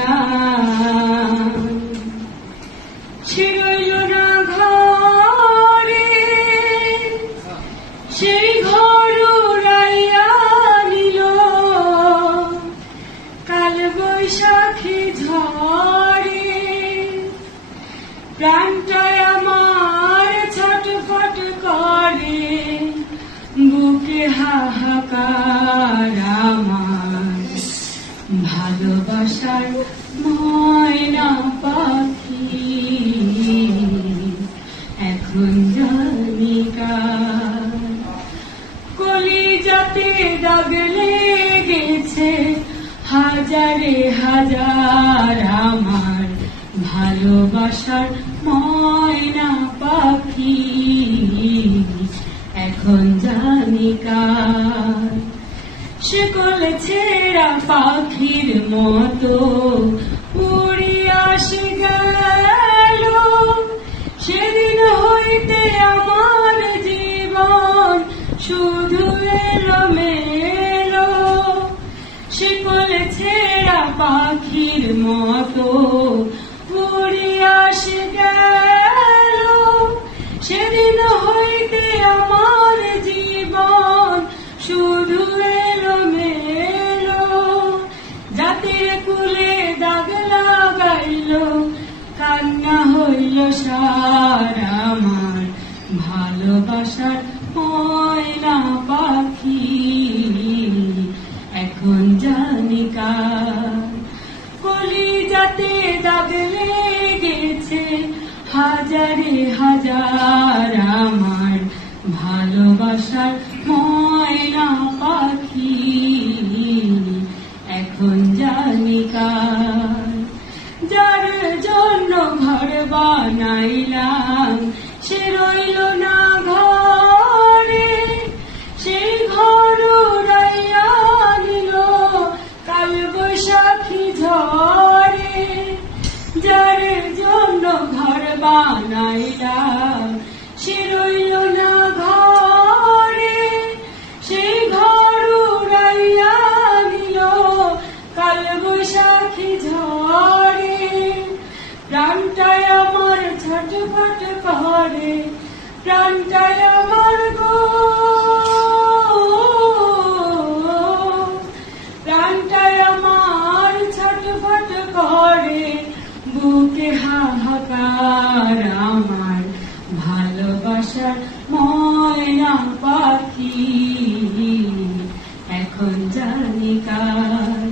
বানাইলাম সে রইল না ঘরে সেই ঘর উড়াইয়া নিল কাল বৈশাখী ঝড়ে প্রাণটায় আমার ছটফট করে বুকে হাহাকার আমার ভালোবাসার ময়না পাখি এখন জানি কার কলিজাতে দাগ লেগেছে হাজারে হাজার আমার ভালোবাসার ময়না পাখি এখন জানি কার সে কলে ছেঁড়া পাখির মতো উড়িয়া সে গেল সেদিন হইতে আমার জীবন শুধু এলোমেলো সে কলে ছেঁড়া পাখির মতো উড়িয়া সে গেল সেদিন হইতে আমার জীবন শুধু এলোমেলো জাতির কুলে দাগ লাগাইল কান্না হইল সার আমার ভালোবাসার ময়না পাখি এখন জানি কার কলিজাতে দাগ লেগেছে হাজারে হাজার আমার ভালোবাসার ময়না পাখি এখন জানি কার যার জন্য ঘর বানাইলাম সে রইল না ঘরে সেই ঘর উড়াইয়া নিল কাল বৈশাখী ঝড়ে যার জন্য ঘর বানাইলাম সে রইল না ঘরে সেই ঘর উড়াইয়া নিল কাল বৈশাখী ঝড়ে প্রাণটায় আমার ছটফট করে প্রাণটায় আমার গো প্রাণটায় আমার ছটফট করে বুকে হাহাকার আমার ভালোবাসার ময়না পাখি এখন জানি কার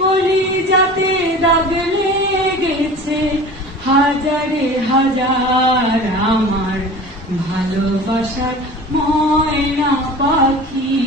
কলিজাতে দাগ লেগেছে হাজারে হাজার আমার ভালোবাসার ময়না পাখি।